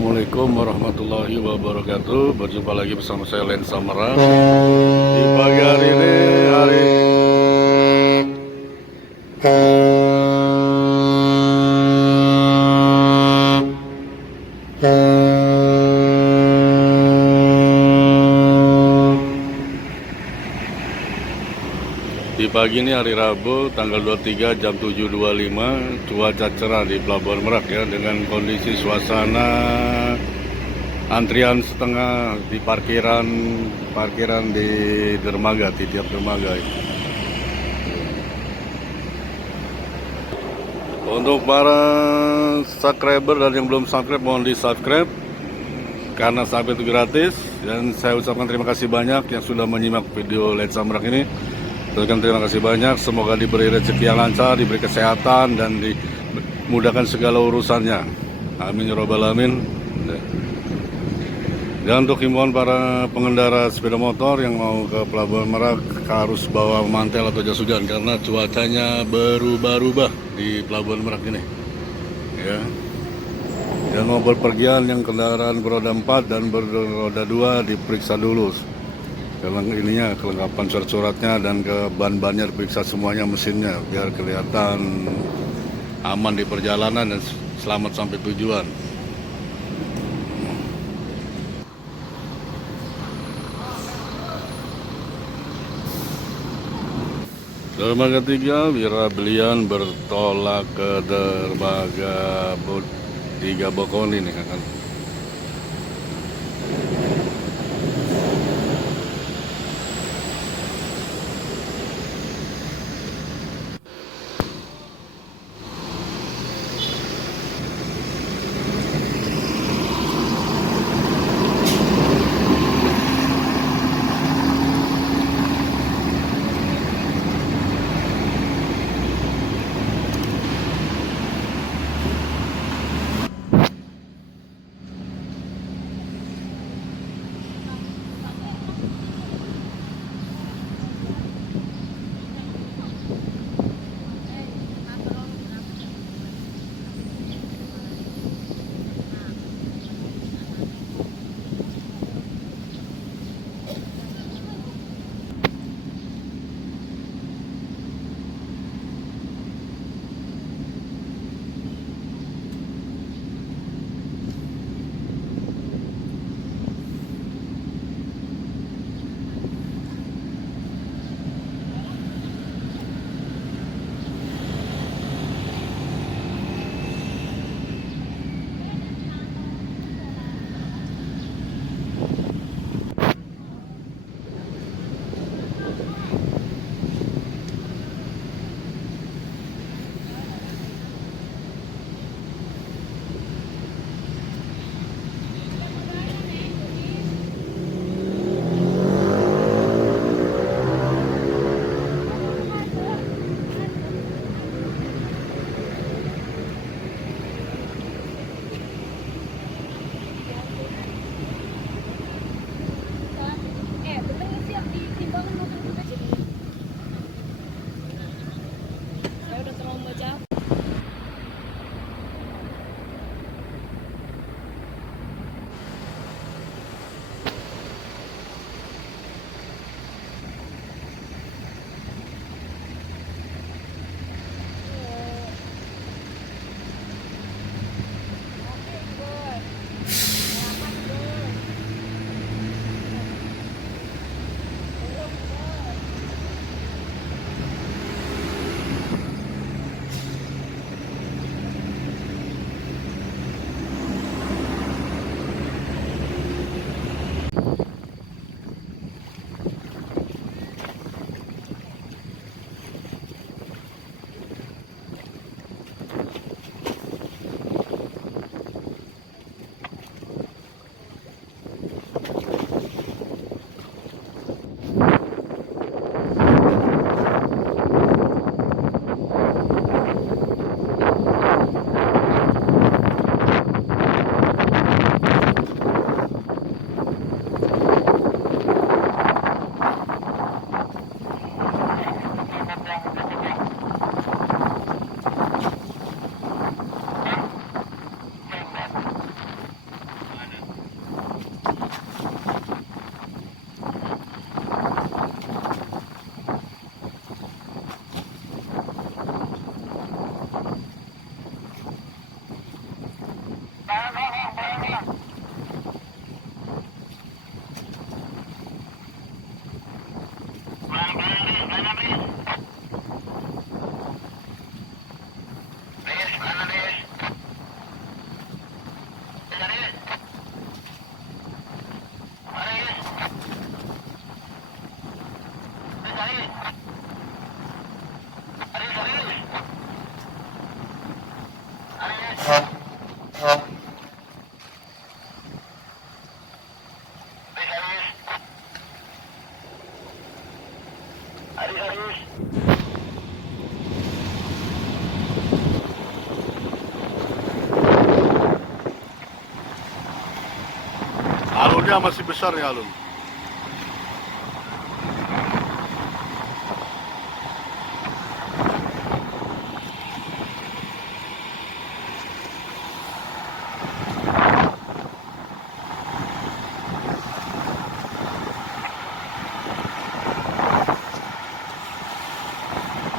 Assalamualaikum warahmatullahi wabarakatuh. Berjumpa lagi bersama saya Lensa Merah. Di pagi hari ini hari Rabu tanggal 23 jam 7.25, cuaca cerah di Pelabuhan Merak ya, dengan kondisi suasana antrian setengah di parkiran di dermaga, di tiap dermaga. Untuk para subscriber dan yang belum subscribe, mohon di subscribe karena subscribe itu gratis. Dan saya ucapkan terima kasih banyak yang sudah menyimak video Lensa Merak ini. Terima kasih banyak, semoga diberi rezeki yang lancar, diberi kesehatan, dan dimudahkan segala urusannya. Amin ya robbal alamin. Dan untuk himbauan para pengendara sepeda motor yang mau ke Pelabuhan Merak harus bawa mantel atau jas hujan karena cuacanya berubah-ubah di Pelabuhan Merak ini. Ya. Yang mau berpergian, yang kendaraan beroda 4 dan beroda 2 diperiksa dulu. Kelengkapan surat-suratnya dan ke ban-bannya diperiksa semuanya, mesinnya, biar kelihatan aman di perjalanan dan selamat sampai tujuan. Dermaga 3, Wira Belian bertolak ke dermaga 3 Bokoni nih kan. Alunnya masih besar ya alun.